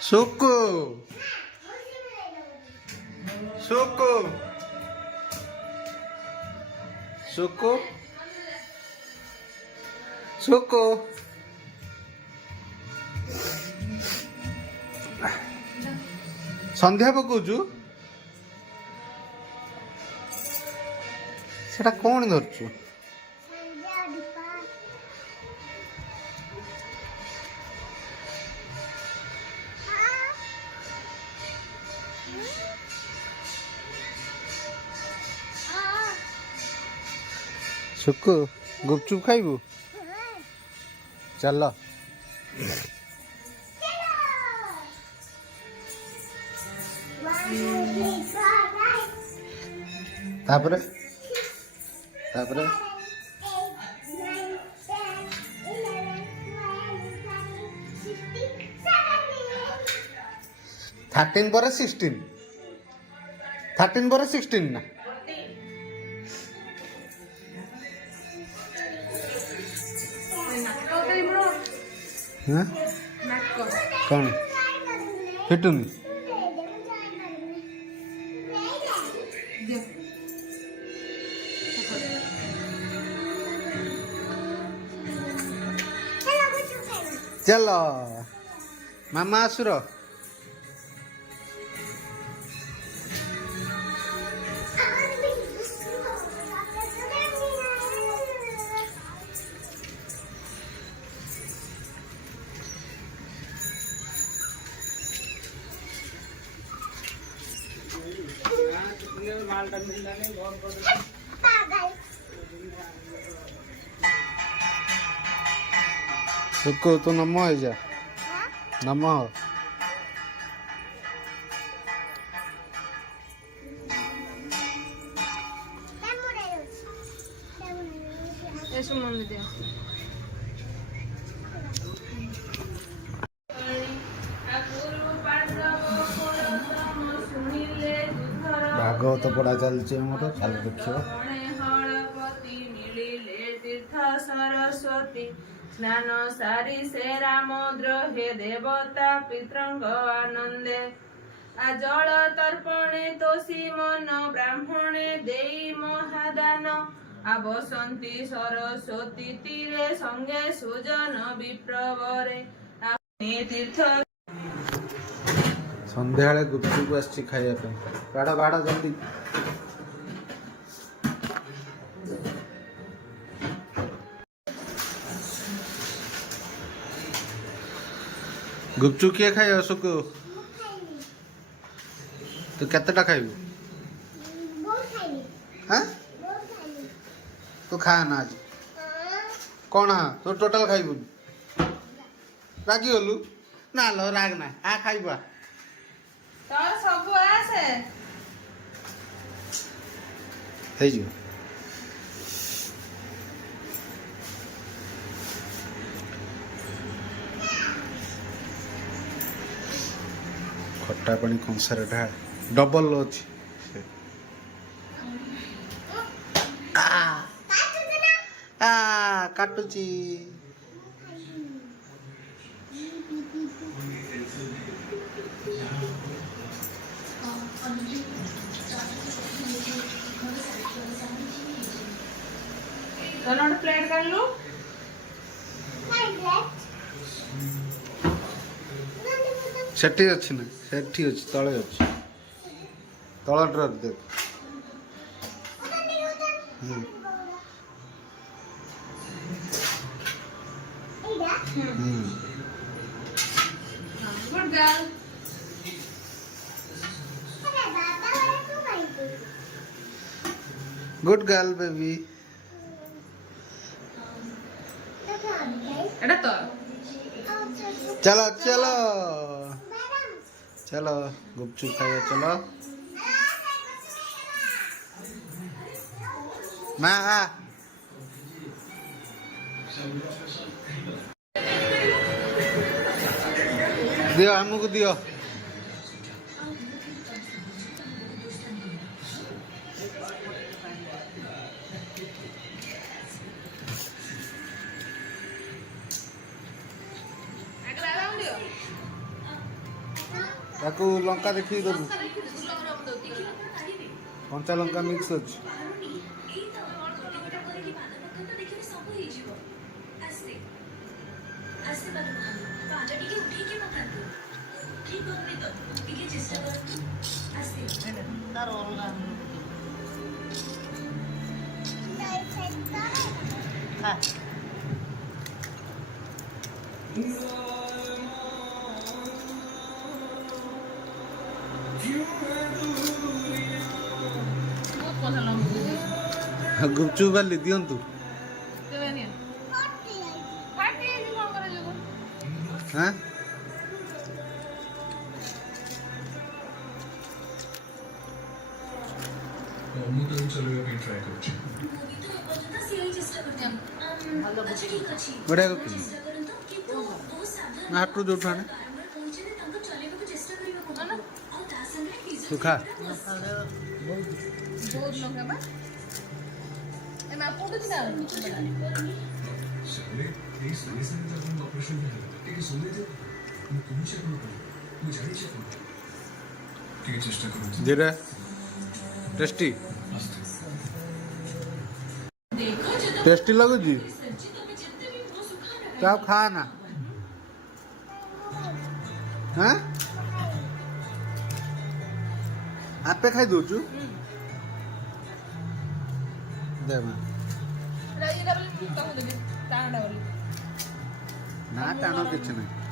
सुकु सुकु सुकु सुकु संध्या पकाउछु सेटा कौन धरछु सुकु गुपचुप खाइबू चल तापरे तापरे 13 पर 16 13 पर 16 ना हाँ कौन फिटुनी चलो मामा आसुर सुको तो नमो है जा नमो ऐसे मन दे भागवत पढ़ा चलছে मोर चल देखियो सरस्वती स्नान सारी से रामद्र हे देवता पितृंग आनंदे आजल तर्पणे तोषी मन ब्राह्मणे देई महादान आबसंती सरस्वती तीरे संगे सुजन विप्रवरे तीर्थ संध्या गुपचुप आसी खाइबा बाड़ा बाड़ा जल्दी गुपचुप किए खाइ सुकु तू केतेटा खाइबू हाँ तू खा ना आज कौन तू टोटल खाइबू रागी गलु ना लो राग ना आ खाइबा तोर सब आसे हे जो खट्टा पानी कंसार ढाल डबल अच्छी काटुची दोनों प्लेट कर लूं सेठी अच्छी ना सेठी अच्छी तले अच्छी तल ट्रक देख good girl good girl baby एटा तो चलो चलो चलो गुपचुप खाइए चलो माँ आ दियो हमको दियो ତାକୁ ଲଙ୍କା ଦେଖିକି ଦେବୁ କଞ୍ଚା ଲଙ୍କା ମିକ୍ସ ଅଛି ଗୁପଚୁପ ବାଲି ଦିଅନ୍ତୁ ହାଁ ମୁଁ ତ ଚଲେଇବା ପାଇଁ ଟ୍ରାଏ କରୁଛି ବଢ଼ିଆ ଗୁପଚୁପ ହାଟରୁ ଯୋଉଠୁ ଆଣେ ତୁ ଖା ସରେ ଏଇ ସାଙ୍ଗେ ସାଙ୍ଗେ ତ ଆପଣଙ୍କ ଅପରେସନ ହେଲା ଟିକେ ସମୟ ଦିଅ ମୁଁ କହୁଛି ଆପଣଙ୍କୁ ମୁଁ ଜାଣିଛି ଆପଣ ଟିକେ ଚେଷ୍ଟା କରନ୍ତୁ ଧୀରେ टेस्टी टेस्टी लगुଛି क्या खा ना हाँ आपे खाई दौचु दे मां ना टाण किछ नहीं